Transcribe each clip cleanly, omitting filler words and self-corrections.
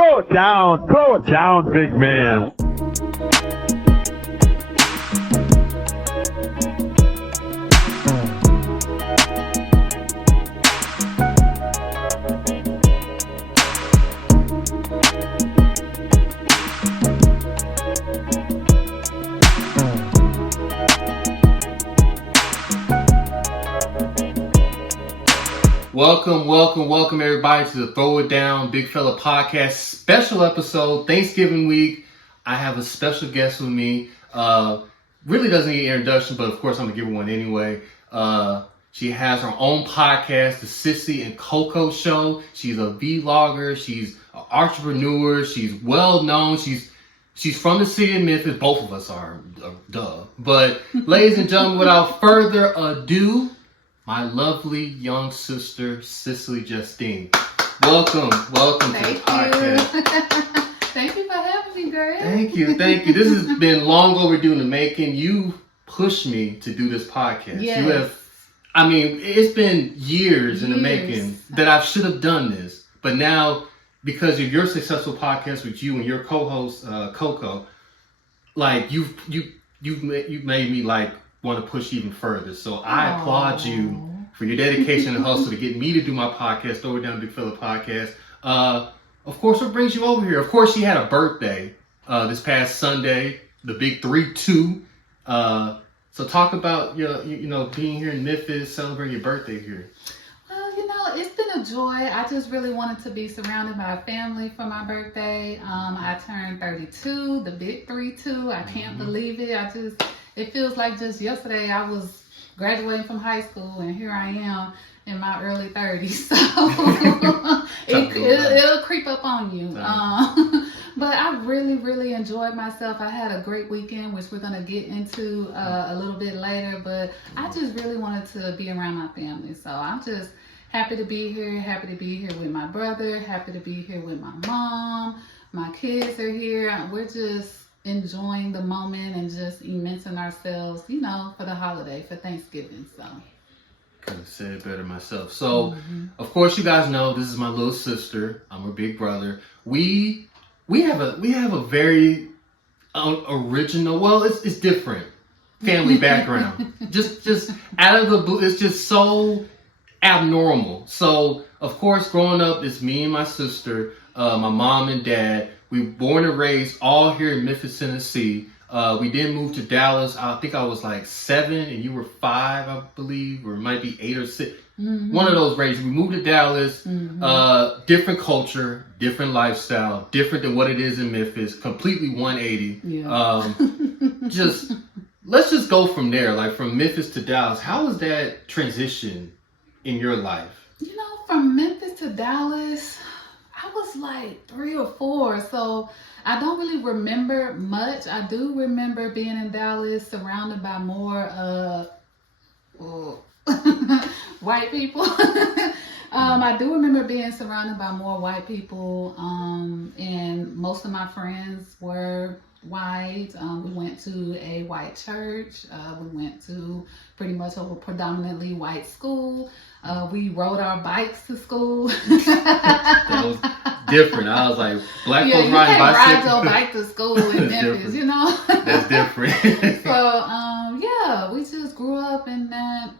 Throw it down, big man. Welcome everybody to the Throw It Down Big Fella Podcast special episode, Thanksgiving week. I have a special guest with me. Really doesn't need an introduction, but of course I'm gonna give her one anyway. She has her own podcast, the Cicely and Coco Show. She's a vlogger, she's an entrepreneur, she's well known, she's from the city of Memphis. Both of us are, duh. But ladies and gentlemen, without further ado, my lovely young sister, Cicely Justice. Welcome to the podcast. Thank you for having me, girl. Thank you. This has been long overdue in the making. You pushed me to do this podcast. Yes. It's been years in the making that I should have done this. But now, because of your successful podcast with you and your co-host, Coco, like you've made me like want to push even further. So I applaud you for your dedication and hustle to get me to do my podcast, Throw It Down Big Fella Podcast. Of course, what brings you over here? Of course, she had a birthday this past Sunday, the big 3-2. So talk about your, being here in Memphis, celebrating your birthday here. Well, it's been a joy. I just really wanted to be surrounded by a family for my birthday. I turned 32, the big 3-2. I can't believe it. It feels like just yesterday I was graduating from high school and here I am in my early 30s. So it'll creep up on you. But I really, really enjoyed myself. I had a great weekend, which we're going to get into a little bit later. But I just really wanted to be around my family. So I'm just happy to be here with my brother, happy to be here with my mom. My kids are here. We're just enjoying the moment and just immensing ourselves, for the holiday, for Thanksgiving. So couldn't have said it better myself. So of course you guys know this is my little sister. I'm her big brother. We have a very original, well, it's different family background. just out of the blue, it's just so abnormal. So of course growing up, it's me and my sister, my mom and dad. We were born and raised all here in Memphis, Tennessee. We didn't move to Dallas. I think I was like 7 and you were 5, I believe, or it might be 8 or 6. One of those ranges. We moved to Dallas. Different culture, different lifestyle, different than what it is in Memphis. Completely 180. Yeah. Let's just go from there. Like from Memphis to Dallas. How was that transition in your life? From Memphis to Dallas, I was like 3 or 4, so I don't really remember much. I do remember being in Dallas surrounded by more white people. I do remember being surrounded by more white people, and most of my friends were white. We went to a white church. We went to pretty much a predominantly white school. We rode our bikes to school. That was different. I was like, black folks riding bicycles. Ride your bike to school in Memphis, That's different. So, we just grew up in that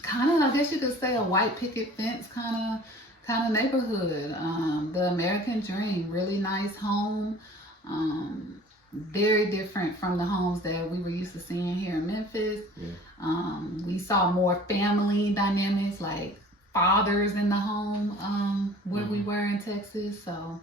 kind of, I guess you could say, a white picket fence kind of neighborhood. The American dream, really nice home. Very different from the homes that we were used to seeing here in Memphis. Yeah. We saw more family dynamics, like fathers in the home, where we were in Texas. So,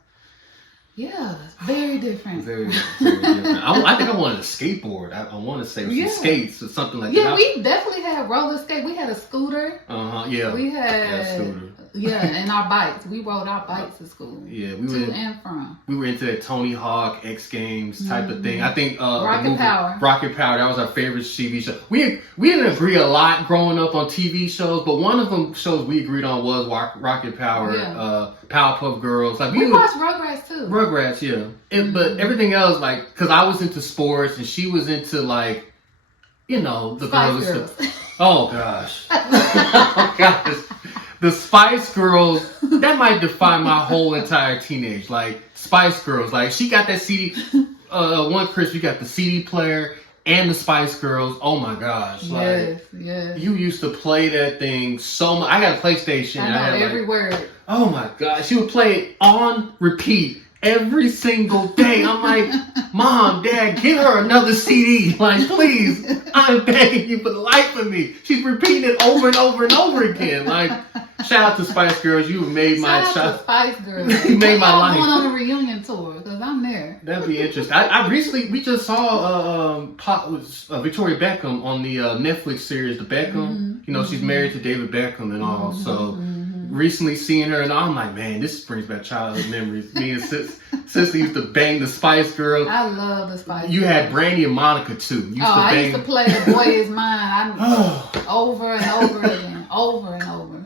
yeah, very different. Very different. I think I wanted a skateboard. I want to say some skates or something like that. Yeah, we definitely had roller skate. We had a scooter. Yeah. We had scooter. Yeah, and our bikes. We rode our bikes to school. Yeah, and from. We were into that Tony Hawk, X Games type of thing. I think Rocket Power. That was our favorite TV show. We didn't agree a lot growing up on TV shows, but one of them shows we agreed on was Rocket Power, Powerpuff Girls. Like we watched Rugrats too. Rugrats, yeah. But everything else, like, because I was into sports and she was into like, the Spice girls. Oh gosh. Oh gosh. The Spice Girls, that might define my whole entire teenage. Like, Spice Girls. Like, she got that CD. One Chris, we got the CD player and the Spice Girls. Oh my gosh. Yes, like, yes. You used to play that thing so much. I got a PlayStation. I know, had, every word. Oh my God. She would play it on repeat every single day. I'm like, Mom, Dad, get her another CD. Like, please, I'm begging you for the life of me. She's repeating it over and over and over again. Like, shout out to Spice Girls. You made my shout out to Spice Girls. You made my life. I'm going on a reunion tour because I'm there. That'd be interesting. I recently, we just saw Victoria Beckham on the Netflix series, The Beckham. Mm-hmm. You know, she's married to David Beckham and all. So recently seeing her, and I'm like, man, this brings back childhood memories. Me and Cicely used to bang the Spice Girls. I love the Spice Girls. You had Brandy and Monica too. I used to play The Boy Is Mine over and over again, over and over.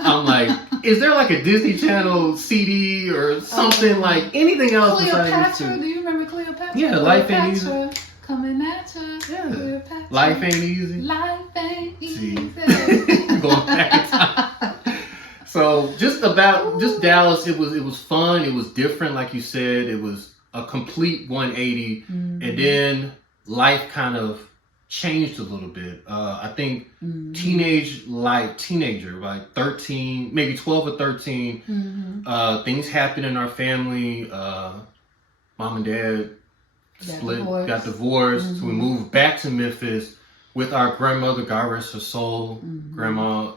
I'm like, is there like a Disney Channel CD or something like anything else? Cleopatra, do you remember Cleopatra? Yeah, Life Ain't Easy. Coming at you. Yeah. Cleopatra. Life Ain't Easy. Life ain't easy. Going back in time. So just Dallas, it was fun. It was different, like you said. It was a complete 180, and then life kind of changed a little bit. I think teenager, like 13, maybe 12 or 13, things happened in our family. Mom and Dad got divorced. So we moved back to Memphis with our grandmother, God rest her soul, Grandma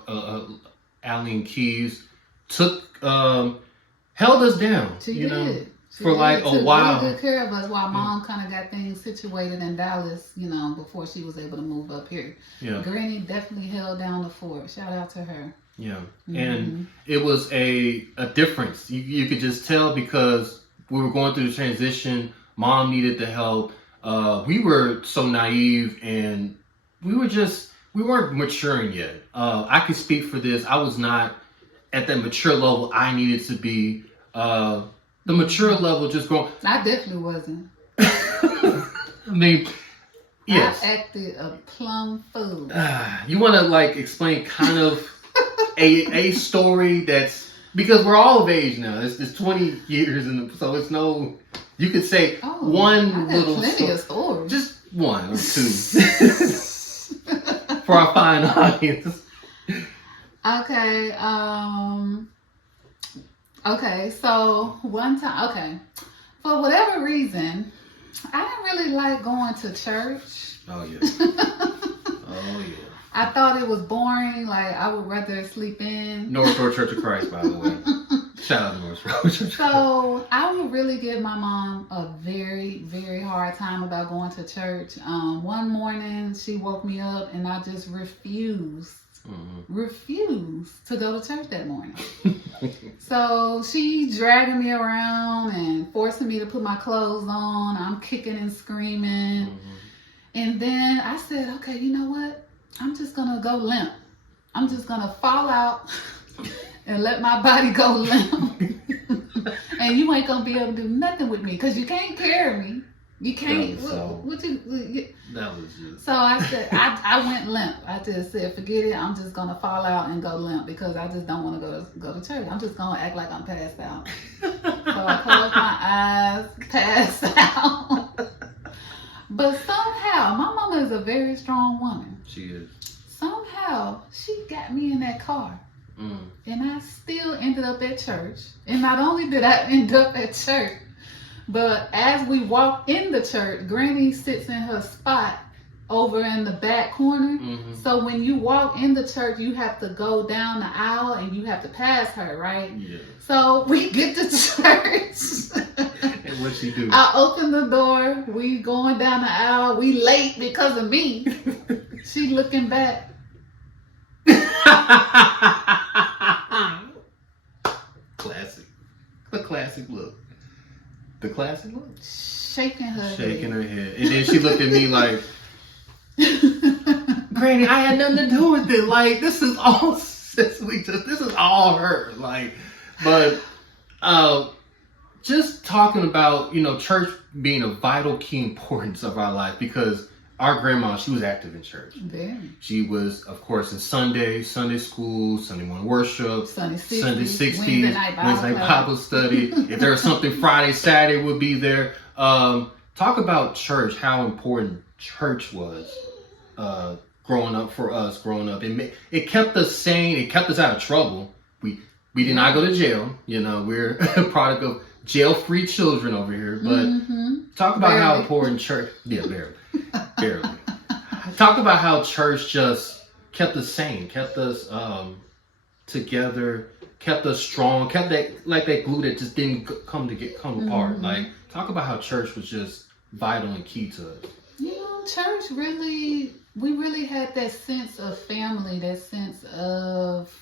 Allen Keys, held us down. She did. For like a while. Really good care of us while Mom kind of got things situated in Dallas, before she was able to move up here. Yeah. Granny definitely held down the fort. Shout out to her. Yeah. And it was a difference. You could just tell because we were going through the transition. Mom needed the help. We were so naive and we weren't maturing yet. I can speak for this. I was not at that mature level I needed to be. The mature level just growing. I definitely wasn't. I mean, yes. I acted a plum fool. You want to like explain kind of a story that's, because we're all of age now. It's 20 years, so it's no. You could say one little plenty of stories. Just one or two for our fine audience. Okay. Okay. So one time, for whatever reason, I didn't really like going to church. Oh yeah. Oh yeah. I thought it was boring. Like I would rather sleep in. North Shore Church of Christ, by the way. Shout out to North Shore Church of Christ. So I would really give my mom a very, very hard time about going to church. One morning she woke me up and I just refused to go to church that morning. So she dragging me around and forcing me to put my clothes on. I'm kicking and screaming. And then I said, okay, you know what? I'm just going to go limp. I'm just going to fall out and let my body go limp. And you ain't going to be able to do nothing with me because you can't carry me. You can't. That was just. So I said, I went limp. I just said, forget it. I'm just going to fall out and go limp because I just don't want to go to church. I'm just going to act like I'm passed out. So I closed my eyes, passed out. But somehow, my mama is a very strong woman. She is. Somehow, she got me in that car. And I still ended up at church. And not only did I end up at church, but as we walk in the church, Granny sits in her spot over in the back corner. So when you walk in the church, you have to go down the aisle and you have to pass her, right? Yeah. So we get to church. And what she do? I open the door. We going down the aisle. We late because of me. She looking back. Classic. The classic look. The classic look? Shaking her head. And then she looked at me like, Granny, I had nothing to do with it. Like, this is all Cicely. This is all her. Like, but just talking about, church being a vital key importance of our life, because our grandma, she was active in church. Very. She was, of course, in Sunday school, Sunday morning worship, Sunday 60s, Wednesday night Bible study. If there was something Friday, Saturday would be there. Talk about church, how important church was growing up for us, It kept us sane. It kept us out of trouble. We did not go to jail. You know, we're a product of jail-free children over here. But talk about how important church... Yeah, barely. Talk about how church just kept us sane, kept us together, kept us strong, kept that glue that just didn't come apart. Like, talk about how church was just vital and key to us. You know, church we really had that sense of family, that sense of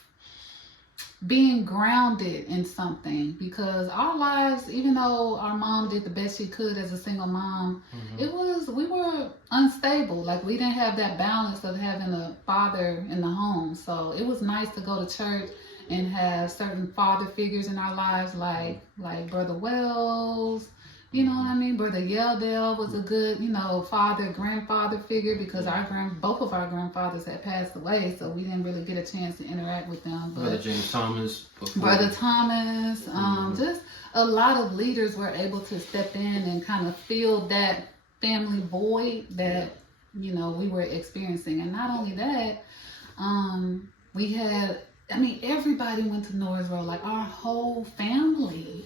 being grounded in something, because our lives, even though our mom did the best she could as a single mom, we were unstable. Like, we didn't have that balance of having a father in the home. So it was nice to go to church and have certain father figures in our lives, like Brother Wells. You know what I mean? Brother Yeldale was a good, grandfather figure, because both of our grandfathers had passed away, so we didn't really get a chance to interact with them. But Brother James Thomas. Brother Thomas, just a lot of leaders were able to step in and kind of fill that family void that, we were experiencing. And not only that, everybody went to Norris Road. Like, our whole family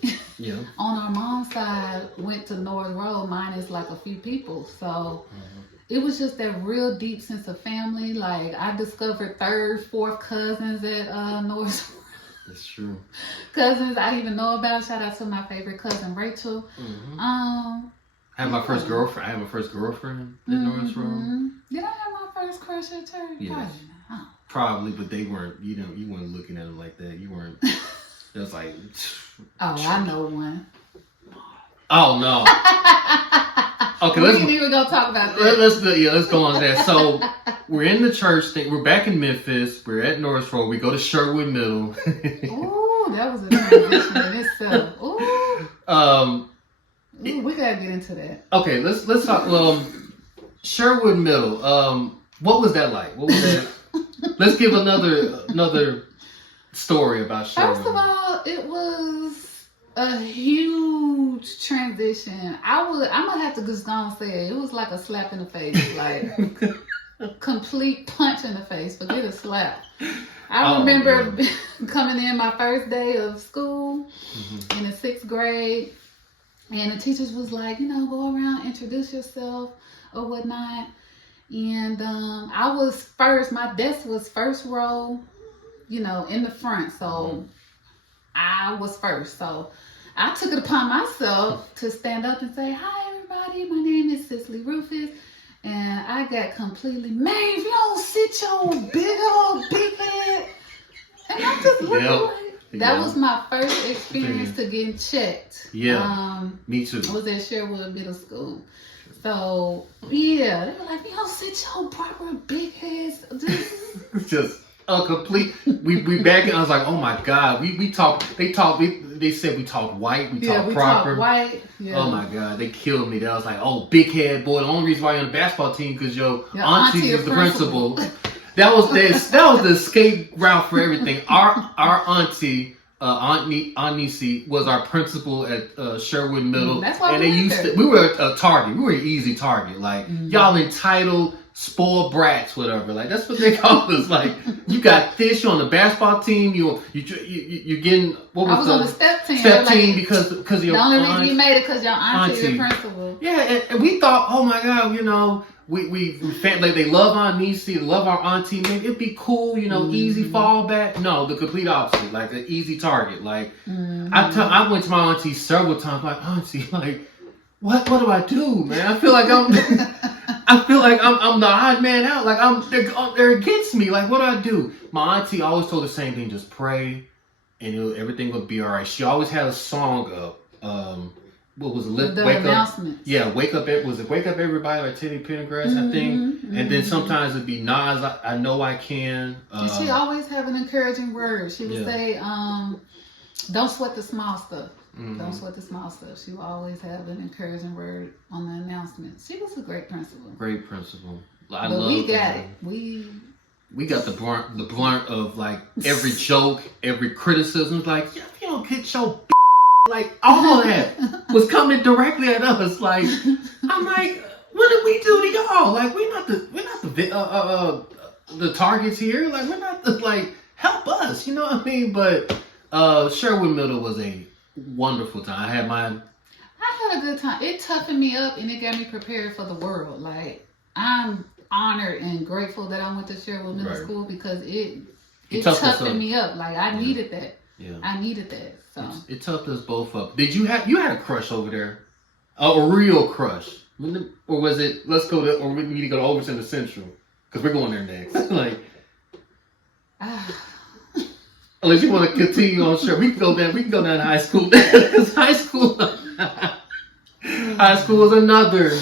on our mom's side went to Norris Road, minus like a few people. So it was just that real deep sense of family. Like, I discovered third, fourth cousins at Norris Road. That's true. Cousins I even know about. Shout out to my favorite cousin, Rachel. I have my first girlfriend. At Norris Road. Did I have my first crush at church? Yes. Probably, but they weren't, you weren't looking at them like that. You weren't, it was like... Oh, I know one. Oh, no. Okay, we didn't even go talk about that. Let's go on to that. So, we're in the church thing. We're back in Memphis. We're at Norris Road. We go to Sherwood Middle. Ooh, that was a transition in itself. Ooh, we gotta get into that. Okay, let's talk. Sherwood Middle. What was that like? What was that? Let's give another story about Sherwood. First of all, it was a huge transition. I'm gonna have to just go and say it was like a slap in the face, like a complete punch in the face. Forget a slap. I remember coming in my first day of school in the 6th grade, and the teachers was like, go around, introduce yourself or whatnot. And I was first. My desk was first row, in the front. So I was first. So I took it upon myself to stand up and say, "Hi, everybody. My name is Cicely Rufus." And I got completely, man, if you don't sit your big head. And I'm just looking like, that was my first experience to getting checked. Yeah, me too. I was at Sherwood Middle School. So, yeah, they were like, you don't sit your proper big heads. Just a complete, we back and I was like, oh my God, we talk, they said we talk white, we talk proper. Talk white. Yeah. Oh my God, they killed me. I was like, oh, big head boy, the only reason why you're on the basketball team because your auntie is the principal. That was the escape route for everything. Our auntie, Aunt Nisi was our principal at Sherwood Middle, that's why we were a target. We were an easy target. Like y'all entitled, spoiled brats, whatever. Like that's what they called us. Like you got this, you're on the basketball team. You're getting what was I was on the step team. Step team because of your the only reason you made it because your auntie the principal. Yeah, and we thought, oh my God, we like they love our Nisi, they love our auntie. Man, it'd be cool, easy fallback. No, the complete opposite, like an easy target. Like I went to my auntie several times, like auntie, like what do I do, man? I feel like I'm the odd man out. Like they're against me. Like what do I do? My auntie always told the same thing: just pray, and everything will be all right. She always had a song up. What was it? Wake announcements. Up. Yeah, wake up. Was it Wake Up Everybody by Teddy Pendergrass, I think? And then sometimes it'd be Nas, I Know I Can. And she always have an encouraging word. She would say, don't sweat the small stuff. Don't sweat the small stuff. She will always have an encouraging word on the announcement. She was a great principal. Great principal. But we got it. We got the blunt of like every joke, every criticism. Like, yeah, if you don't get your like all of that was coming directly at us. Like, I'm like, what did we do to y'all? Like, we're not the targets here. Like, we're not the like help us. You know what I mean? But Sherwood Middle was a wonderful time. I had a good time. It toughened me up and it got me prepared for the world. Like, I'm honored and grateful that I went to Sherwood Middle School because it toughened me up. Like, I needed that. Yeah. I needed that. So it toughened us both up. You had a crush over there? A real crush? Or was it, we need to go to Overton to Central? Because we're going there next. Like, unless you want to continue on, sure. We can go down to high school. Because high school was another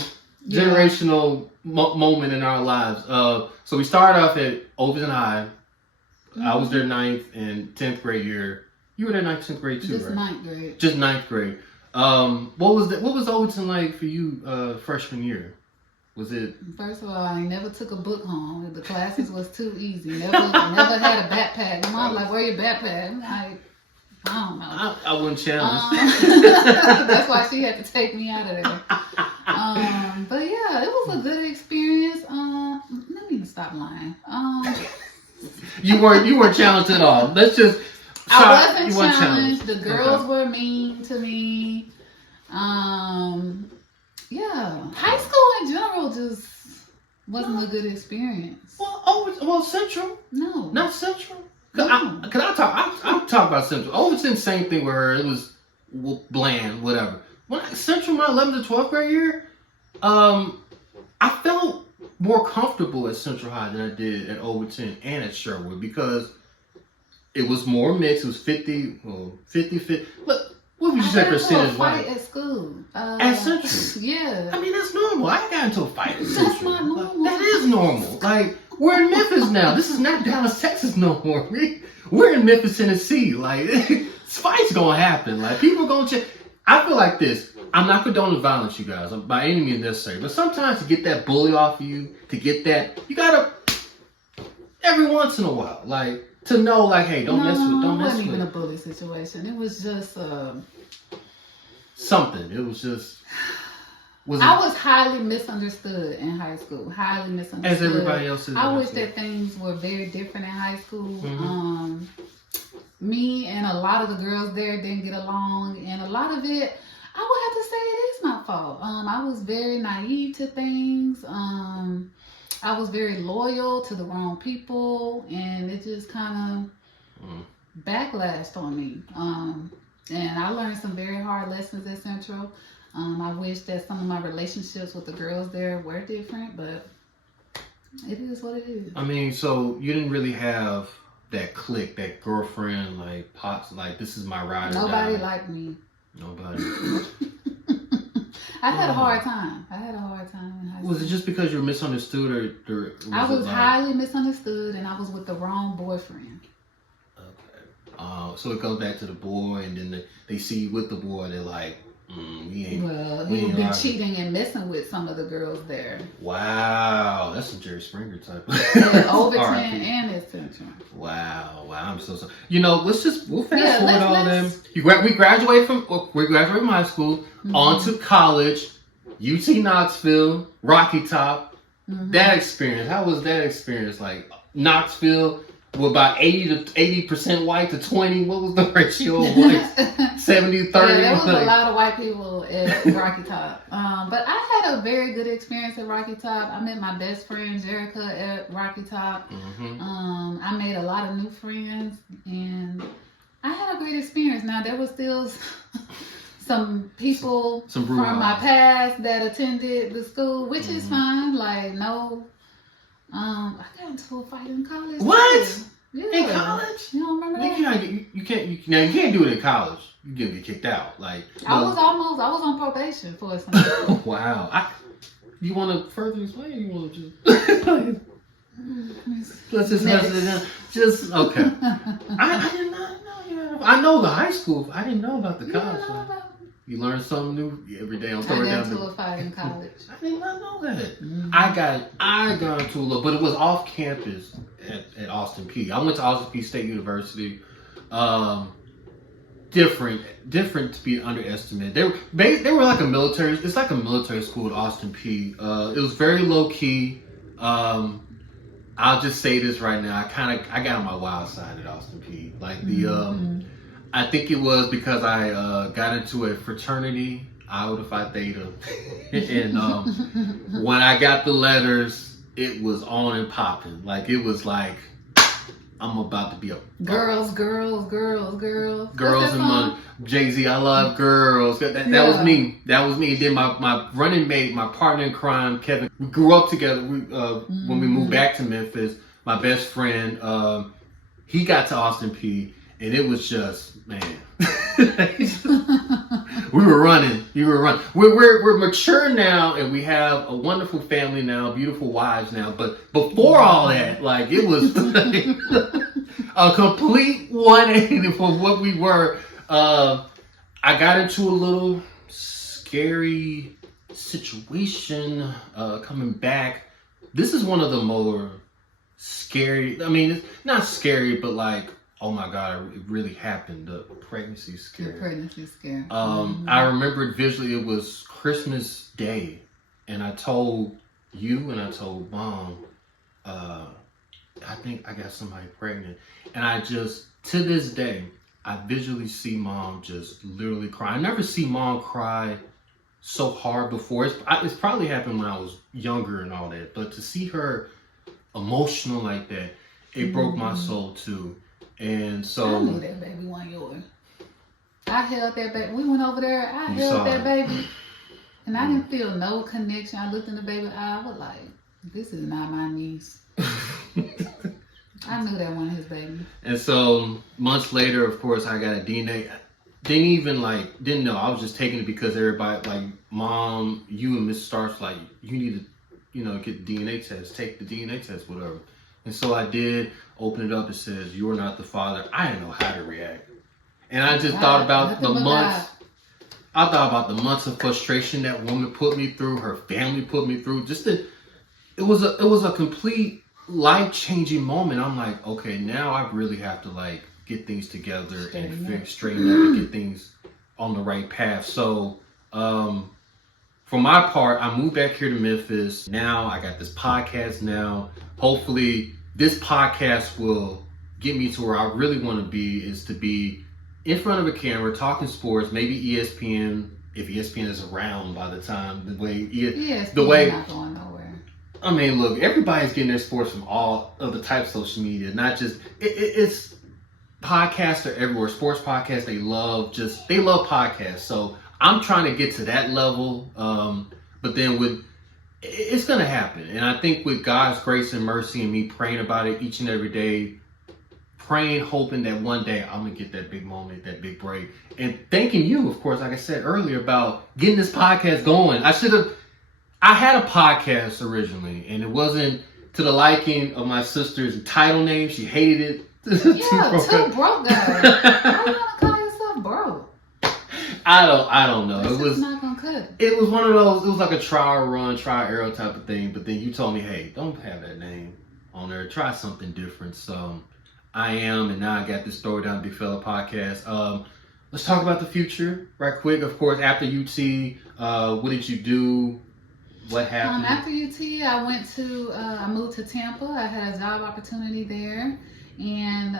generational moment in our lives. So we started off at Overton High. I was there 9th and 10th grade year. You were there 9th, 10th grade too, Just right? 9th grade. Just 9th grade. What was Overton like for you freshman year? Was it? First of all, I never took a book home. The classes was too easy. Never had a backpack. My mom was like, "Where your backpack?" I'm like, I don't know. I wouldn't challenge. That's why she had to take me out of there. But yeah, it was a good experience. Let me stop lying. You weren't challenged at all. Let's just. I wasn't challenged. The girls were mean to me. Yeah, high school in general just wasn't a good experience. Well, Central. No, not Central. No. I'll talk about Central. Overton, same thing with her. It was bland, whatever. Central, my 11th to 12th grade year, I felt more comfortable at Central High than I did at Overton and at Sherwood because it was more mixed. It was 50. Look, what would you say percentage wise? Fight at school. At Central. Yeah. I mean, that's normal. I got into a fight at Central. That's not normal. That is normal. Like, we're in Memphis now. This is not Dallas, Texas no more. We're in Memphis, Tennessee. Like, fights gonna happen. Like, people gonna check. I feel like this. I'm not condoning violence, you guys, by any means necessary. But sometimes to get that bully off of you, to get that, you gotta, every once in a while, like, to know, like, hey, don't mess with. It wasn't even a bully situation. It was just something. It was just. I was highly misunderstood in high school. Highly misunderstood. As everybody else is. I wish that things were very different in high school. Mm-hmm. Me and a lot of the girls there didn't get along, and a lot of it, I would have to say it is my fault. I was very naive to things. I was very loyal to the wrong people, and it just kind of backlashed on me. And I learned some very hard lessons at Central. I wish that some of my relationships with the girls there were different, but it is what it is. I mean, so you didn't really have that clique, that girlfriend, like pops, like this is my ride or die. Nobody liked me. Nobody. I had a hard time. In high school. Was it just because you were misunderstood, or I was highly misunderstood, and I was with the wrong boyfriend. Okay. So it goes back to the boy, and then they see you with the boy. They're like, he would be cheating and messing with some of the girls there. Wow, that's some Jerry Springer type. Yeah, Overton and at Central. Wow, I'm so sorry. You know, we'll fast forward all them. We graduated from high school, on to college, UT Knoxville, Rocky Top. That experience, how was that experience? Like Knoxville, with about 80% white to 20. What was the ratio of whites? 70-30. Yeah, there was a lot of white people at Rocky Top. But I had a very good experience at Rocky Top. I met my best friend Jerica at Rocky Top. I made a lot of new friends, and I had a great experience. Now there was still some people from my past that attended the school, which is fine. Like I got into a fight in college. What? Yeah. In college? You don't remember that? You can't do it in college. You get kicked out. Like I was on probation for a semester. Wow. You want to further explain? Or you want to just? Let's just hush it down. Just okay. I did not know. Yeah, I know the high school. I didn't know about the college. You learn something new every day. I got into a fight in college. I did not know that. I got into a little, but it was off campus at Austin P. I went to Austin P State University. Different to be underestimated. They were like a military. It's like a military school at Austin P. It was very low key. I'll just say this right now. I got on my wild side at Austin P. Like I think it was because I got into a fraternity, Iota Phi Theta, and when I got the letters, it was on and popping. Like it was like I'm about to be a girls and money. Jay-Z, I love girls. That was me. That was me. Then my running mate, my partner in crime, Kevin. We grew up together. When we moved back to Memphis, my best friend, he got to Austin P, and it was just man. We were running. We're mature now, and we have a wonderful family now, beautiful wives now. But before all that, like it was like, a complete 180 from what we were. I got into a little scary situation coming back. This is one of the more scary. I mean, it's not scary, but like, oh my God, it really happened. The pregnancy scare. The pregnancy scare. I remember it visually. It was Christmas Day, and I told you and I told Mom, I think I got somebody pregnant. And I just, to this day, I visually see Mom just literally cry. I never see Mom cry so hard before. It's probably happened when I was younger and all that. But to see her emotional like that, it broke my soul too. And so I knew that baby wasn't yours. I held that baby. We went over there. I held that baby. And I didn't feel no connection. I looked in the baby's eye. I was like, this is not my niece. I knew that wasn't his baby. And so months later, of course, I got a DNA. Didn't know. I was just taking it because everybody, like Mom, you and Miss Starks, like, you need to, get the DNA test. Take the DNA test, whatever. And so I did. Open it up. It says, "You're not the father." I didn't know how to react. And I just thought about the months. I thought about the months of frustration that woman put me through, her family put me through. It was a complete life-changing moment. I'm like, okay, now I really have to like get things together and straighten up and get things on the right path. So, for my part, I moved back here to Memphis. Now I got this podcast now. Hopefully this podcast will get me to where I really want to be, is to be in front of a camera, talking sports, maybe ESPN, if ESPN is around by the time, not going nowhere. I mean, look, everybody's getting their sports from all of the types of social media, not just, it's podcasts are everywhere. Sports podcasts, they love podcasts. So I'm trying to get to that level. But then it's going to happen. And I think with God's grace and mercy and me praying about it each and every day, praying, hoping that one day I'm going to get that big moment, that big break. And thanking you, of course, like I said earlier, about getting this podcast going. I had a podcast originally, and it wasn't to the liking of my sister's title name. She hated it. Yeah, two broke guys. Why you want to call yourself broke? I don't know. It was not gonna cut. It was one of those. It was like a trial error type of thing. But then you told me, hey, don't have that name on there. Try something different. So I am, and now I got this Throw It Down Big Fella podcast. Let's talk about the future right quick. Of course, after UT, what did you do? What happened? After UT, I moved to Tampa. I had a job opportunity there. And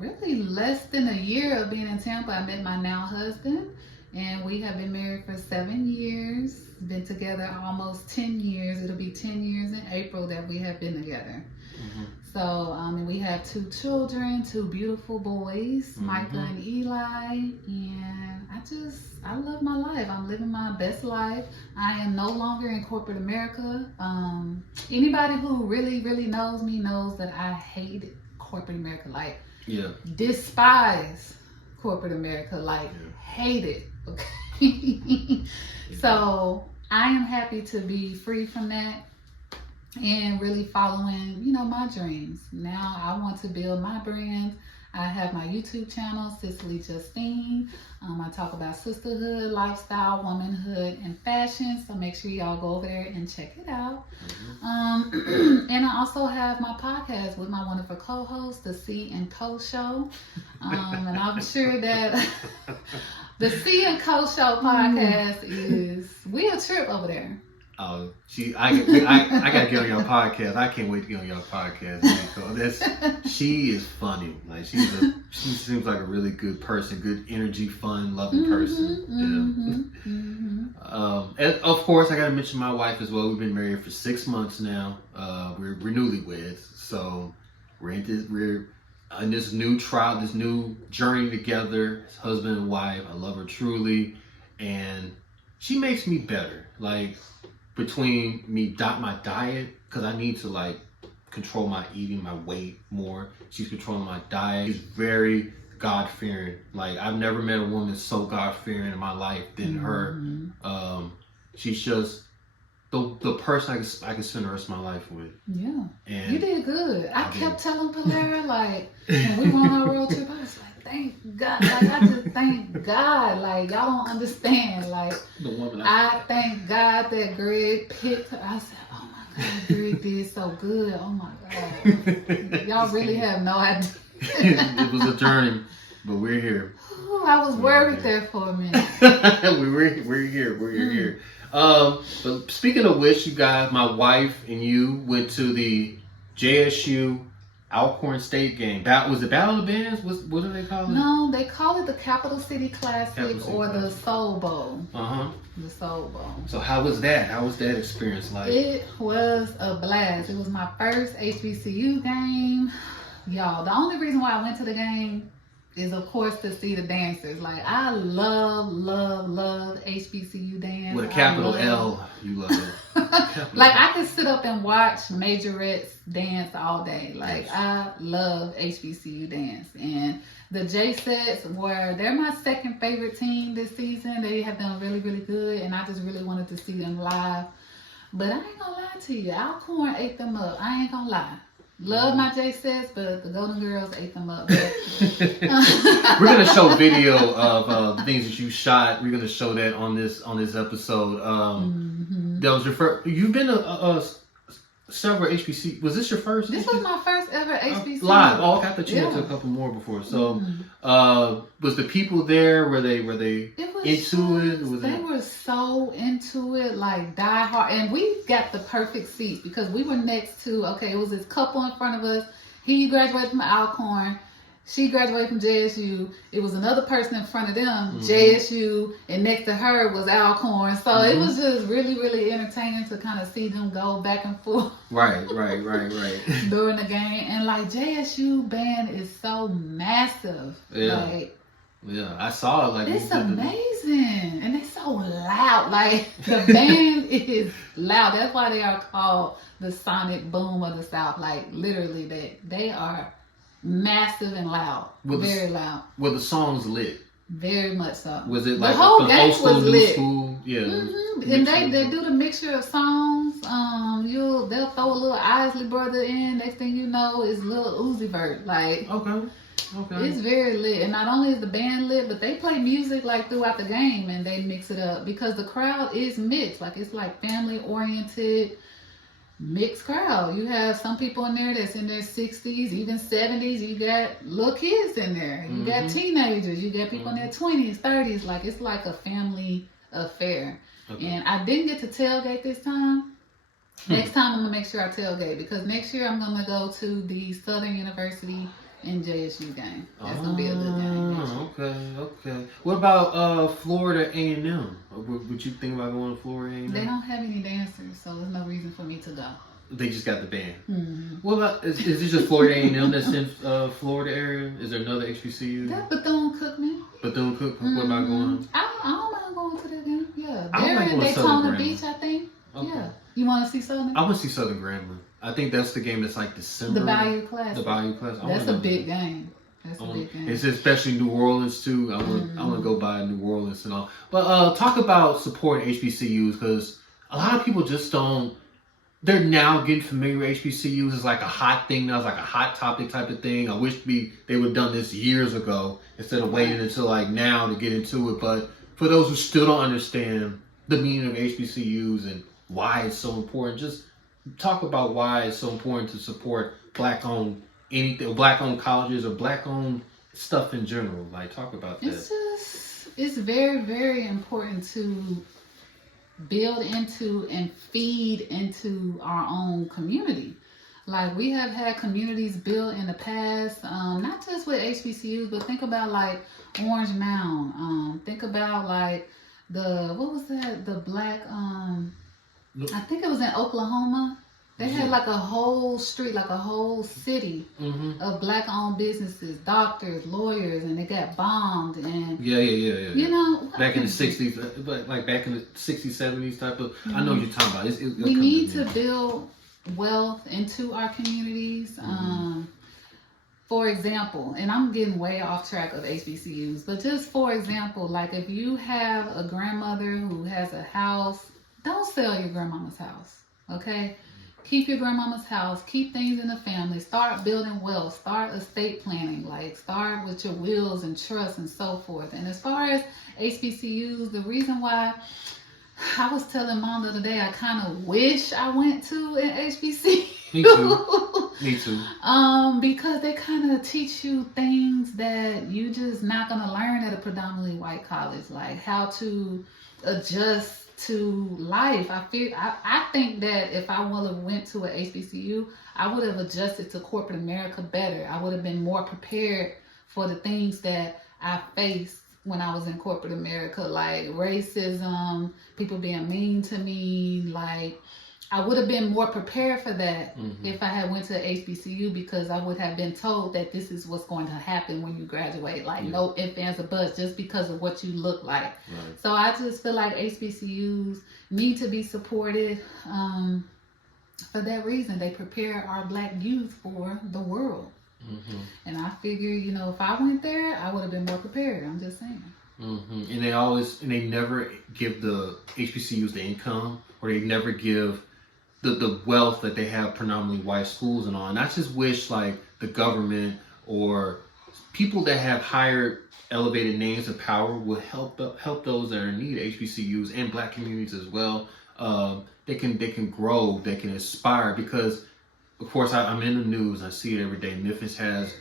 really less than a year of being in Tampa, I met my now husband. And we have been married for 7 years. Been together almost 10 years. It'll be 10 years in April that we have been together. Mm-hmm. So, and we have 2 children, 2 beautiful boys, mm-hmm. Micah and Eli. And I love my life. I'm living my best life. I am no longer in corporate America. Anybody who really, really knows me knows that I hate corporate America. Like, despise corporate America. Like, hate it. Okay. So, I am happy to be free from that. and really following, you know, my dreams. Now I want to build my brand. I have my YouTube channel, Cicely Justice. I talk about sisterhood, lifestyle, womanhood, and fashion. So make sure y'all go over there and check it out. And I also have my podcast with my wonderful co-host, the C and Co Show. And I'm sure that the C and Co Show podcast we a trip over there. Oh, I gotta get on your podcast. I can't wait to get on your podcast. She is funny. Like she seems like a really good person, good energy, fun, loving person. And of course, I gotta mention my wife as well. We've been married for 6 months now. We're newlyweds, so we're in this new trial, this new journey together, as husband and wife. I love her truly, and she makes me better. Like, between my diet, because I need to like control my eating, my weight more. She's controlling my diet. She's very God-fearing. Like, I've never met a woman so God-fearing in my life than her. She's just the person I can spend the rest of my life with. Yeah. And you did good. I kept telling Palera, like, when we were on our road trip, I was like, thank God. Like, I just thank God. Like, y'all don't understand. Like, I thank God that Greg picked her. I said, oh my God, Greg did so good. Oh my God. Y'all really have no idea. It was a journey, but we're here. Ooh, I was worried there for a minute. We're here. But speaking of which, you guys, my wife and you went to the JSU Alcorn State game. Was it Battle of the Bands? What do they call it? No, they call it the Capital City Classic or the Soul Bowl. The Soul Bowl. So how was that? How was that experience like? It was a blast. It was my first HBCU game. Y'all, the only reason why I went to the game is, of course, to see the dancers. Like, I love HBCU dance. With a capital L, you love it. Like, I could sit up and watch majorettes dance all day. Like, I love HBCU dance. And the J-Sets they're my second favorite team this season. They have done really, really good. And I just really wanted to see them live. But I ain't gonna lie to you. Alcorn ate them up. I ain't gonna lie. Love my J-Sets, but the Golden Girls ate them up. We're gonna show video of the things that you shot. We're gonna show that on this episode. That was your first. You've been to several HBC. Was this your first? This was my first ever HBC live. Oh, okay. I thought you went to a couple more before. So, was the people there? Were they into it? They were so into it, like die hard. And we got the perfect seats because we were next to. Okay, it was this couple in front of us. He graduated from Alcorn. She graduated from JSU. It was another person in front of them, JSU, and next to her was Alcorn. So it was just really, really entertaining to kind of see them go back and forth. Right. During the game. And like, JSU band is so massive. Yeah. Like, yeah, I saw it. Like, it's amazing. And it's so loud. Like, the band is loud. That's why they are called the sonic boom of the South. Like, literally, they are massive and loud. Very loud. Were the songs lit? Very much so. Was it like the whole game old school, was new lit. school? Yeah. And they do the mixture of songs. They'll throw a little Isley Brother in. Next thing you know, is Lil Uzi Vert. Like, okay. It's very lit. And not only is the band lit, but they play music like throughout the game and they mix it up because the crowd is mixed. Like, it's like family oriented. Mixed crowd. You have some people in there that's in their 60s, even 70s. You got little kids in there. You got teenagers. You got people in their 20s, 30s. Like, it's like a family affair. Okay. And I didn't get to tailgate this time. Next time I'm going to make sure I tailgate because next year I'm going to go to the Southern University and JSU game. That's going to be a good game. Okay. What about Florida A&M? Would you think about going to Florida A&M? They don't have any dancers, so there's no reason for me to go. They just got the band. What about, is this just Florida A&M that's in Florida area? Is there another HBCU? That's Bethune-Cookman. Bethune-Cookman. What about going? I don't mind going to that game. Yeah. I They're like in going to Daytona Beach, I think. Okay. Yeah. You want to see Southern? I want to see Southern Grambling. I think that's the game that's like December. The Bayou Classic. That's a big game. It's especially New Orleans too. I want to go by New Orleans and all. But talk about supporting HBCUs because a lot of people just don't they're now getting familiar with HBCUs. It's like a hot thing now. It's like a hot topic type of thing. I wish they would have done this years ago instead of waiting until like now to get into it. But for those who still don't understand the meaning of HBCUs and why it's so important, just talk about why it's so important to support black-owned anything, black-owned colleges or black-owned stuff in general. Like, talk about that. It's very, very important to build into and feed into our own community. Like, we have had communities built in the past, not just with HBCUs, but think about like Orange Mound. Think about like what was that? The black, I think it was in Oklahoma. They had like a whole street, like a whole city of black-owned businesses, doctors, lawyers, and they got bombed. And yeah. You know, back in the 60s, but like back in the 60s, 70s type of. I know what you're talking about. We need to build wealth into our communities. For example, and I'm getting way off track of HBCUs, but just for example, like if you have a grandmother who has a house, don't sell your grandmama's house, okay? Keep your grandmama's house, keep things in the family, start building wealth, start estate planning, like start with your wills and trusts and so forth. And as far as HBCUs, the reason why I was telling Mom the other day, I kind of wish I went to an HBCU. Me too. Because they kind of teach you things that you just not going to learn at a predominantly white college, like how to adjust to life. I think that if I would have went to an HBCU, I would have adjusted to corporate America better. I would have been more prepared for the things that I faced when I was in corporate America, like racism, people being mean to me. Like, I would have been more prepared for that if I had went to HBCU, because I would have been told that this is what's going to happen when you graduate. Like, no ifs, ands, or buts, just because of what you look like. Right. So I just feel like HBCUs need to be supported for that reason. They prepare our black youth for the world. And I figure, you know, if I went there, I would have been more prepared. I'm just saying. And they never give the HBCUs the income, or they never give the wealth that they have predominantly white schools and all. And I just wish like the government or people that have higher elevated names of power would help those that are in need, HBCUs and black communities as well. They can grow, they can aspire, because of course I'm in the news, I see it every day. Memphis has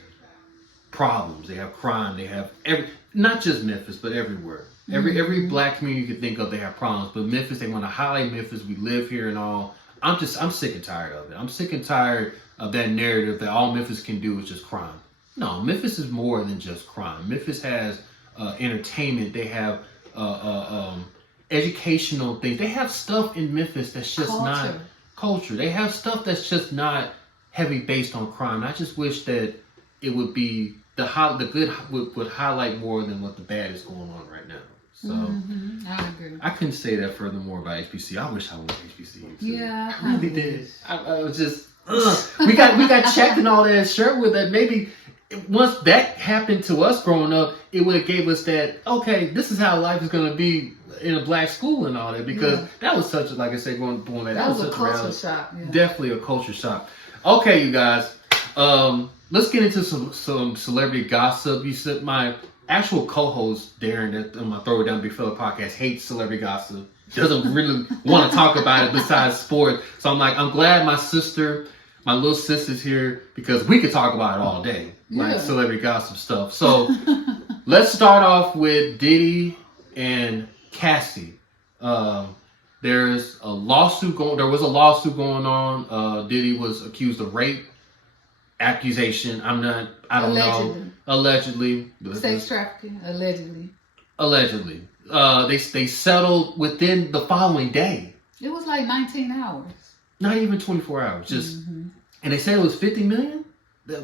problems, they have crime, they have not just Memphis, but everywhere. Every black community you could think of, they have problems. But Memphis, they want to highlight Memphis. We live here and all. I'm sick and tired of it. I'm sick and tired of that narrative that all Memphis can do is just crime. No, Memphis is more than just crime. Memphis has entertainment. They have educational things. They have stuff in Memphis that's just not culture. They have stuff that's just not heavy based on crime. I just wish that it would be the good would highlight more than what the bad is going on right now. So I agree. I couldn't say that furthermore about HBCU. I wish I went to HBCU. Yeah, I really did. I was just we got checked and all that. Sure, with that, maybe once that happened to us growing up, it would have gave us that, okay, this is how life is going to be in a black school and all that, because that was such a, like I said, going back, that was such a culture shock. Yeah. Definitely a culture shock. Okay, you guys, let's get into some celebrity gossip. You said my actual co-host Darren, that on my Throw It Down Big Fella podcast, hates celebrity gossip. Doesn't really want to talk about it besides sport. So I'm like, I'm glad my little sister's here, because we could talk about it all day, like celebrity gossip stuff. So let's start off with Diddy and Cassie. There's a lawsuit there was a lawsuit going on. Diddy was accused of rape accusation. I don't know. Allegedly. Sex trafficking, Allegedly. They settled within the following day. It was like 19 hours. Not even 24 hours. Just and they said it was 50 million? The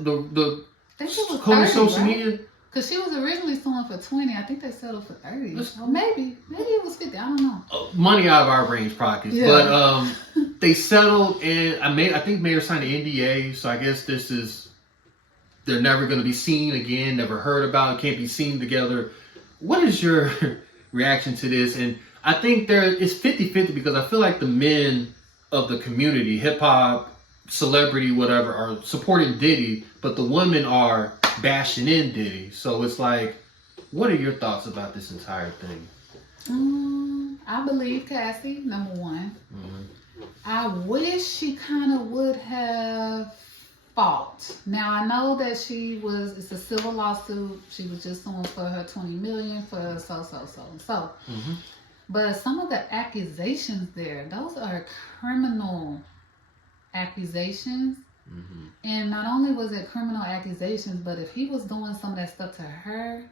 I think it was 30, social right? media. Because she was originally suing for 20. I think they settled for 30. Or maybe it was 50. I don't know. Money out of our brains pockets. Yeah. But they settled, and I think Mayor signed an NDA. So I guess they're never going to be seen again, never heard about, can't be seen together. What is your reaction to this? And I think it's 50-50, because I feel like the men of the community, hip hop, celebrity, whatever, are supporting Diddy, but the women are bashing in Diddy. So it's like, what are your thoughts about this entire thing? I believe Cassie, number one. Mm-hmm. I wish she kind of would have fought. Now I know that it's a civil lawsuit. She was just suing for her $20 million for so. Mm-hmm. But some of the accusations there, those are criminal accusations. Mm-hmm. And not only was it criminal accusations, but if he was doing some of that stuff to her,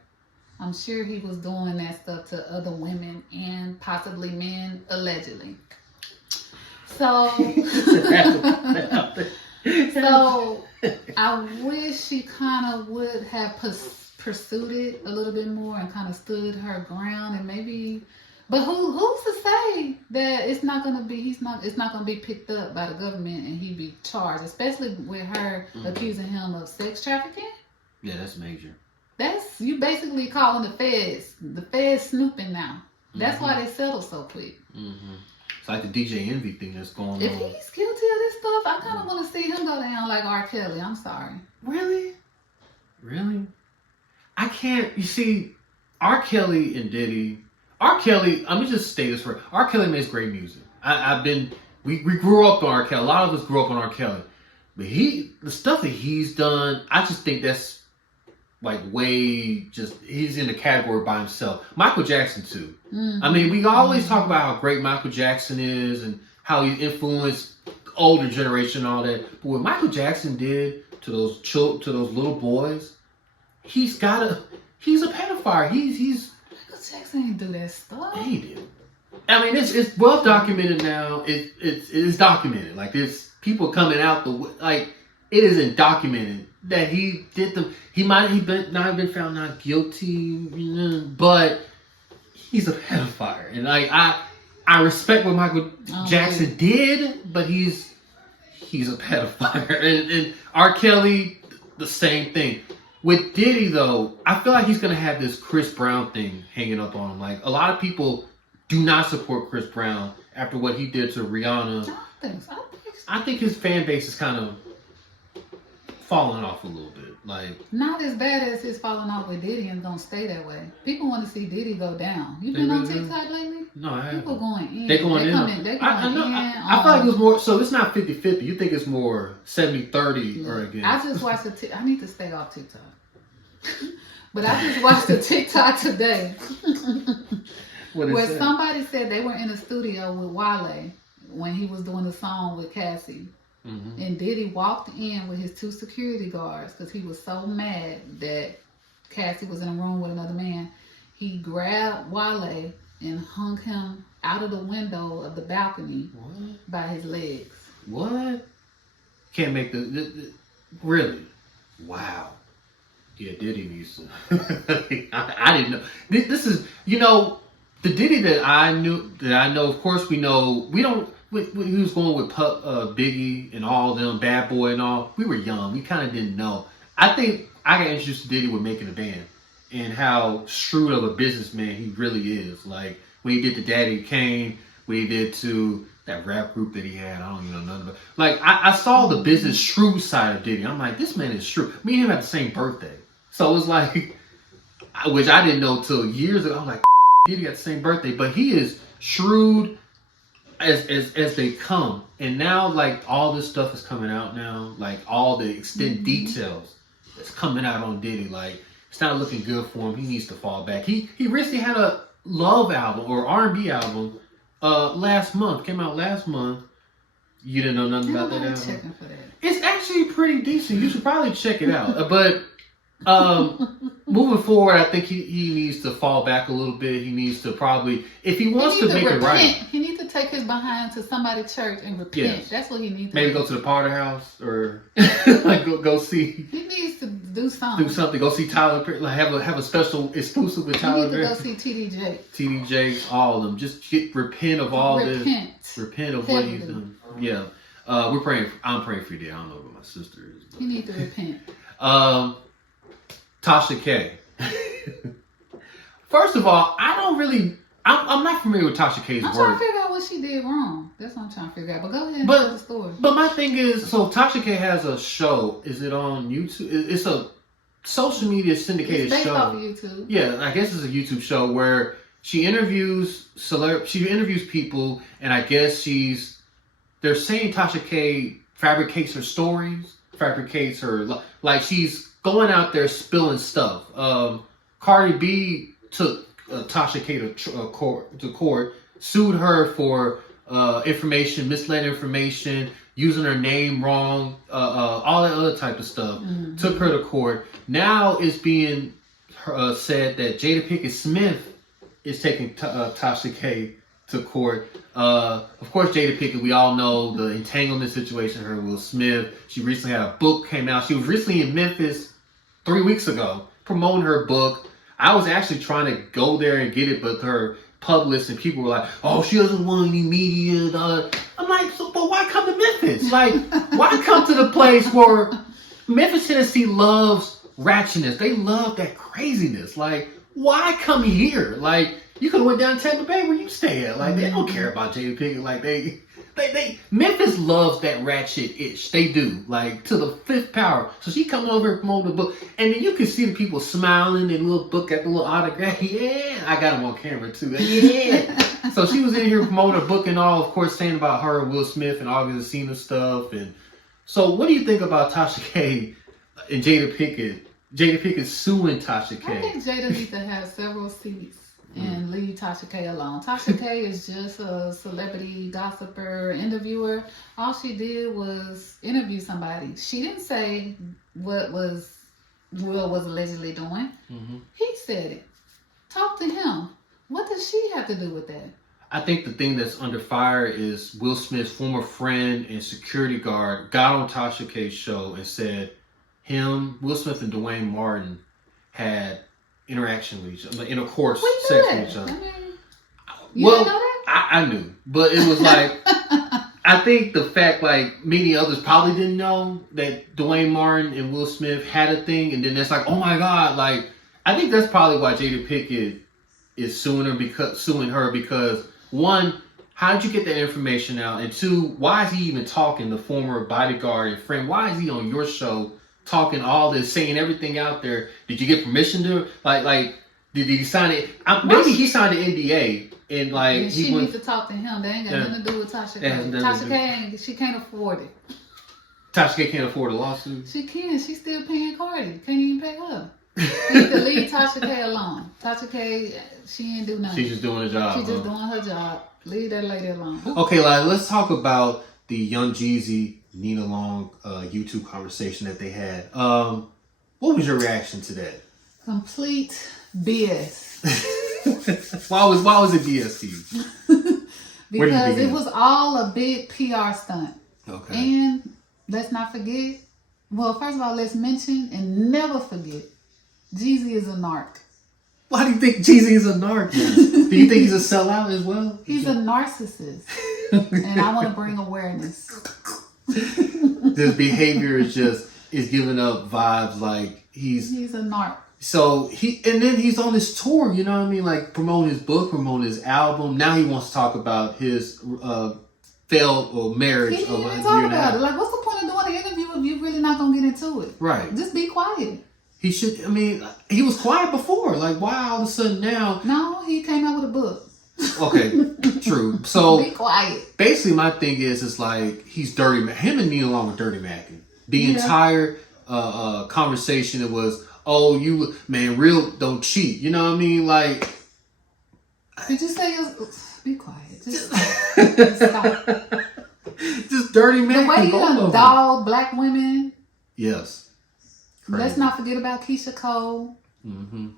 I'm sure he was doing that stuff to other women and possibly men, allegedly. So, so I wish she kind of would have pursued it a little bit more and kind of stood her ground and maybe. But who's to say that it's not gonna be picked up by the government and he be charged, especially with her accusing him of sex trafficking? Yeah, that's major. That's you basically calling the feds snooping now. That's why they settle so quick. Mm-hmm. It's like the DJ Envy thing that's going on. If he's guilty of this stuff, I kind of want to see him go down like R. Kelly. I'm sorry. Really? I can't. You see, R. Kelly and Diddy. R. Kelly, let me just state this for R. Kelly makes great music. We grew up on R. Kelly. A lot of us grew up on R. Kelly. But the stuff that he's done, I just think that's like he's in a category by himself. Michael Jackson too. Mm-hmm. I mean, we always talk about how great Michael Jackson is and how he influenced the older generation and all that. But what Michael Jackson did to those little boys, he's a pedophile. Jackson ain't do that stuff. He did. I mean, it's well documented now. It's documented. Like there's people coming out it isn't documented that he did them. He might have not been found not guilty, but he's a pedophile. And I respect what Michael Jackson did, but he's a pedophile. And R. Kelly, the same thing. With Diddy, though, I feel like he's going to have this Chris Brown thing hanging up on him. Like, a lot of people do not support Chris Brown after what he did to Rihanna. I think his fan base is kind of falling off a little bit. Like, not as bad as his falling off with Diddy and don't stay that way. People want to see Diddy go down. You been on TikTok lately? No, I haven't. People going in. They're going in. I feel like it was more, so it's not 50-50. You think it's more 70-30 or against? I just watched I need to stay off TikTok. But I just watched the TikTok today. Where somebody said they were in a studio with Wale when he was doing the song with Cassie. Mm-hmm. And Diddy walked in with his 2 security guards because he was so mad that Cassie was in a room with another man. He grabbed Wale and hung him out of the window of the balcony by his legs. What? Can't make the really? Wow. Yeah, Diddy needs to. I didn't know. This is, the Diddy that I know, of course we know, we don't, he was going with Biggie and all them, Bad Boy and all. We were young. We kind of didn't know. I think I got introduced to Diddy with Making a Band and how shrewd of a businessman he really is. Like, when he did the Daddy Kane, when he did to that rap group that he had, I don't even know nothing about. Like, I saw the business shrewd side of Diddy. I'm like, this man is shrewd. Me and him had the same birthday. So it was like, which I didn't know till years ago. I'm like, Diddy got the same birthday. But he is shrewd as they come. And now, like, all this stuff is coming out now. Like, all the extent details that's coming out on Diddy. Like, it's not looking good for him. He needs to fall back. He recently had a love album or R&B album last month. Came out last month. You didn't know nothing about that album? Checking for that. It's actually pretty decent. You should probably check it out. But moving forward, I think he needs to fall back a little bit. He needs to probably, if he wants to make it right. He needs to take his behind to somebody's church and repent. Yes. That's what he needs to Maybe do. Go to the Potter House or like go see. He needs to do something. Go see Tyler Perry. Like have a special exclusive with Tyler Perry. He needs to go see TD Jakes. TD Jakes, all of them. Just repent of all this. Repent of what he's done. Yeah. We're praying. I'm praying for you. I don't know what my sister is. You need to repent. Tasha K. First of all, I don't really I'm not familiar with Tasha K's I'm work. trying to figure out what she did wrong. That's what I'm trying to figure out. But go ahead and tell the story. But my thing is, so Tasha K has a show. Is it on YouTube? It's a social media syndicated It's based show. off of YouTube. Yeah, I guess it's a YouTube show where she interviews people, and I guess they're saying Tasha K fabricates her stories, fabricates her, like she's going out there spilling stuff. Cardi B took Tasha K to court, sued her for information, misled information, using her name wrong, all that other type of stuff. Mm-hmm. Took her to court. Now it's being said that Jada Pinkett Smith is taking Tasha K to court. Of course, Jada Pinkett, we all know the entanglement situation, her and Will Smith. She recently had a book came out. She was recently in Memphis 3 weeks ago promoting her book. I was actually trying to go there and get it, but her publicists and people were like, oh, she doesn't want any media. I'm like, so, but why come to Memphis? Like, why come to the place where Memphis, Tennessee loves ratchetness? They love that craziness. Like, why come here? Like, you could have went down to Tampa Bay where you stay at. Like, they don't care about Jada Pinkett. Like, they Memphis loves that ratchet itch. They do. Like, to the fifth power. So she come over and promote the book. And then you can see the people smiling and little book at the little autograph. Yeah. I got them on camera too. Yeah. So she was in here promoting her book and all, of course, saying about her and Will Smith and all the Cena stuff. And so what do you think about Tasha K and Jada Pinkett? Jada Pinkett suing Tasha K. I think Jada needs to have several seats and leave Tasha K alone. Tasha K is just a celebrity gossiper, interviewer. All she did was interview somebody. She didn't say what Will was allegedly doing. Mm-hmm. He said it. Talk to him. What does she have to do with that? I think the thing that's under fire is Will Smith's former friend and security guard got on Tasha K's show and said Will Smith and Dwayne Martin had interaction with each other, intercourse, sex with each other. You didn't know that? I knew, but it was like, I think the fact, like, many others probably didn't know that Dwayne Martin and Will Smith had a thing, and then it's like, oh my God, like, I think that's probably why Jada Pinkett is suing her because one, how did you get that information out? And two, why is he even talking, the former bodyguard and friend? Why is he on your show talking all this, saying everything out there? Did you get permission to, like, did he sign it? Maybe he signed an NDA and like and she needs to talk to him. They ain't got nothing to do with Tasha K. Tasha K, she can't afford it. Tasha K can't afford a lawsuit. She can. She's still paying Cardi. Can't even pay her. You need to leave Tasha K alone. Tasha K, she ain't do nothing. She's just doing her job. She's just doing her job. Leave that lady alone. Okay, like, let's talk about the Young Jeezy, Nina Long YouTube conversation that they had. What was your reaction to that? Complete BS. why was it BS to you? Because it was all a big PR stunt. Okay. And let's not forget, well, first of all, let's mention and never forget, Jeezy is a narc. Why do you think Jeezy is a narc? Do you think he's a sellout as well? He's a narcissist. And I want to bring awareness. This behavior is giving up vibes like he's a narc. So then he's on this tour, you know what I mean? Like promoting his book, promoting his album. Now he wants to talk about his failed marriage. He didn't even talk about it. Like, what's the point of doing an interview if you're really not gonna get into it? Right. Just be quiet. He should. I mean, he was quiet before. Like, why all of a sudden now? No, he came out with a book. Okay, true. So be quiet. Basically, my thing is, it's like he's dirty. Him and Nina Long were dirty macking. The entire conversation, it was, oh, you man, real don't cheat. You know what I mean? Like, did you say be quiet? Just stop. Just dirty macking. The way you done dog black women. Yes. Crazy. Let's not forget about Keisha Cole. Mm-hmm.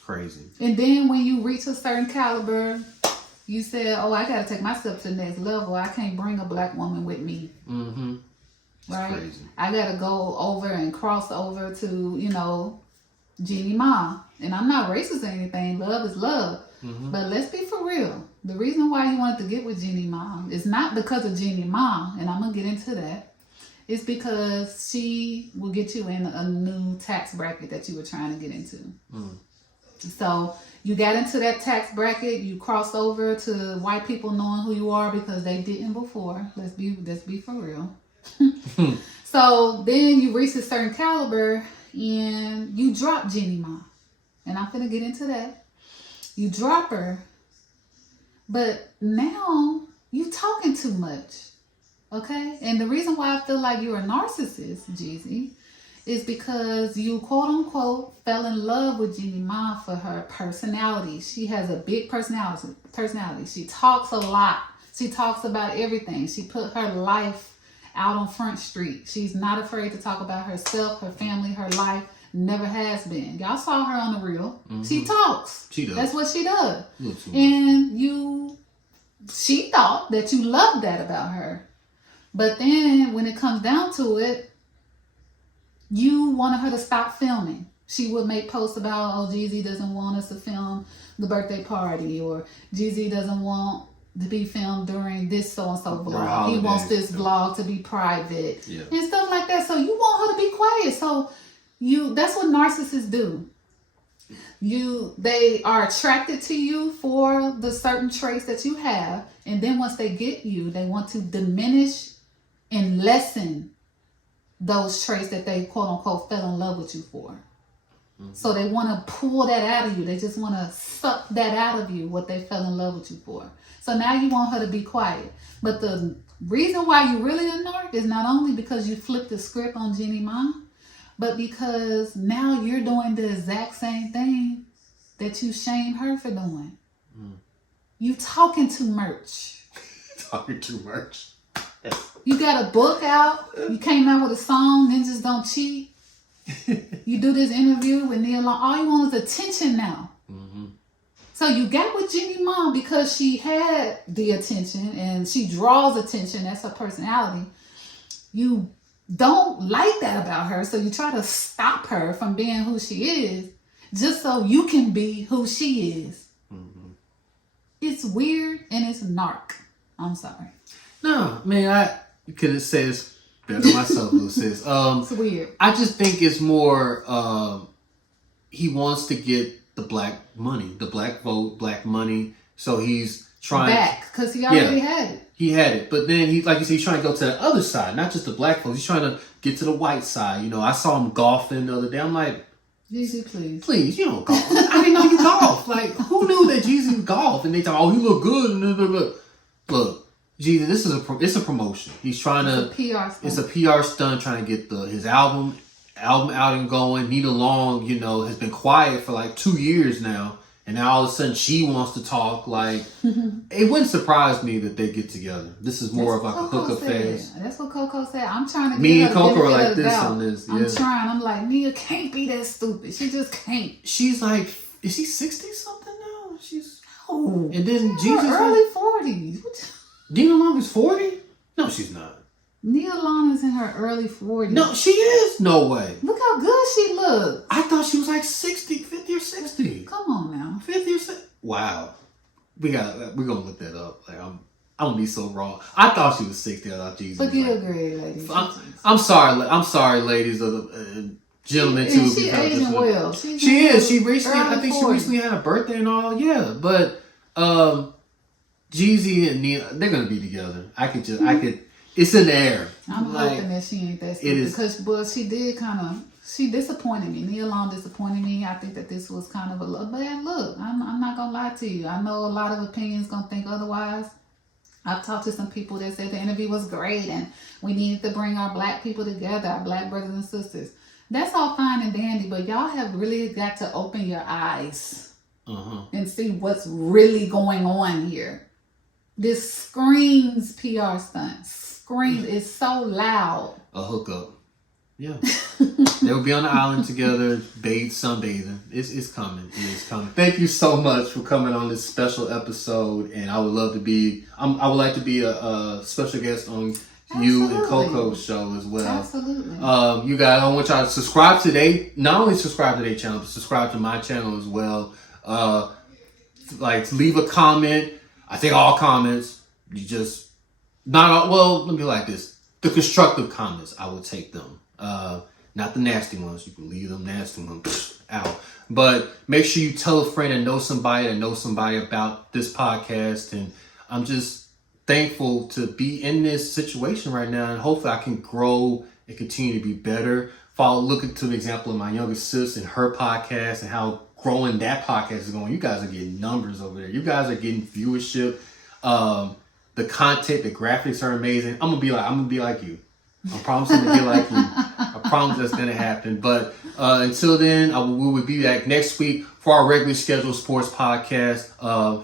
Crazy. And then when you reach a certain caliber, you said, oh, I got to take myself to the next level. I can't bring a black woman with me. Mm-hmm. Right? Crazy. I got to go over and cross over to, Jeannie Ma. And I'm not racist or anything. Love is love. Mm-hmm. But let's be for real. The reason why you wanted to get with Jeannie Ma is not because of Jeannie Ma, and I'm going to get into that. It's because she will get you in a new tax bracket that you were trying to get into. Mm. So you got into that tax bracket, you crossed over to white people knowing who you are because they didn't before. Let's be for real. So then you reach a certain caliber and you drop Jeannie Ma. And I'm finna get into that. You drop her, but now you talking too much. Okay? And the reason why I feel like you're a narcissist, Jeezy, is because you quote unquote fell in love with Jeannie Ma for her personality. She has a big personality. She talks a lot. She talks about everything. She put her life out on Front Street. She's not afraid to talk about herself, her family, her life. Never has been. Y'all saw her on the reel. Mm-hmm. She talks. She does. That's what she does. And she thought that you loved that about her. But then when it comes down to it, you wanted her to stop filming. She would make posts about, oh, Jeezy doesn't want us to film the birthday party, or Jeezy doesn't want to be filmed during this so-and-so vlog. He wants this vlog to be private and stuff like that. So you want her to be quiet. So that's what narcissists do. They are attracted to you for the certain traits that you have. And then once they get you, they want to diminish and lessen those traits that they quote unquote fell in love with you for. Mm-hmm. So they want to pull that out of you. They just want to suck that out of you, what they fell in love with you for. So now you want her to be quiet. But the reason why you really a narc is not only because you flipped the script on Jeannie Ma, but because now you're doing the exact same thing that you shamed her for doing. Mm. You talking too much. Talking too much. You got a book out. You came out with a song, Ninjas Don't Cheat. You do this interview with Neil Long. All you want is attention now. Mm-hmm. So you got with Jeannie Ma because she had the attention and she draws attention. That's her personality. You don't like that about her. So you try to stop her from being who she is just so you can be who she is. Mm-hmm. It's weird and it's narc. I'm sorry. No, man, I could say it's better myself, little sis. It's weird. I just think it's more, he wants to get the black money, the black vote, black money. So he's trying back because he already had it. He had it, but then he, like you said, he's trying to go to the other side, not just the black folks. He's trying to get to the white side. You know, I saw him golfing the other day. I'm like, Jeezy, please, you don't golf. I didn't know you golf. Like, who knew that Jeezy golf? And they thought, oh, he look good. And look, Jeezy, it's a promotion. He's trying to. It's a PR stunt trying to get his album out and going. Nina Long, you know, has been quiet for like 2 years now. And now all of a sudden she wants to talk. Like, it wouldn't surprise me that they get together. This is more of like a hookup phase. That's what Coco said. I'm trying to get me her and Coco are like this out. On this. I'm trying. I'm like, Nia can't be that stupid. She just can't. She's like, is she 60 something now? She's no. And then Jesus early 40s. Nina Long is 40? No, she's not. Nia Long is in her early 40s. No, she is. No way. Look how good she looks. I thought she was like 60, 50 or 60. Come on now. 50 or 60. Wow. We're gonna look that up. Like I'm gonna be so wrong. I thought she was 60. I thought Jesus. But you agree, ladies. I'm sorry, ladies of the gentlemen too. She aging well. She is. She recently. I think 40. She recently had a birthday and all. Yeah, but Jeezy and Nia, they're gonna be together. I could. It's in the air. I'm hoping that she ain't that stupid because she did she disappointed me. Nia Long disappointed me. I think that this was kind of a bad look. I'm not gonna lie to you. I know a lot of opinions gonna think otherwise. I've talked to some people that said the interview was great and we needed to bring our black people together, our black brothers and sisters. That's all fine and dandy, but y'all have really got to open your eyes and see what's really going on here. This screams PR stunts. It's so loud. A hookup. Yeah. They will be on the island together, sunbathing. It's coming. It is coming. Thank you so much for coming on this special episode. And I would love to be, I would like to be a special guest on you and Coco's show as well. Absolutely. You guys, I want y'all to subscribe today. Not only subscribe to their channel, but subscribe to my channel as well. Like, leave a comment. I think all comments, let me be like this. The constructive comments, I will take them. Not the nasty ones. You can leave them nasty ones. out. But make sure you tell a friend and know somebody about this podcast. And I'm just thankful to be in this situation right now. And hopefully I can grow and continue to be better. Looking to the example of my youngest sis and her podcast and how growing that podcast is going. You guys are getting numbers over there. You guys are getting viewership. The content, the graphics are amazing. I'm gonna be like you. I'm promising to be like you. I promise that's gonna happen. But until then, we will be back next week for our regularly scheduled sports podcast.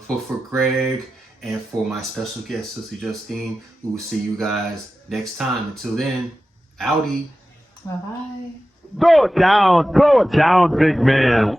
For Greg and for my special guest, Cicely Justice. We will see you guys next time. Until then, outie. Bye bye. Throw it down, big man.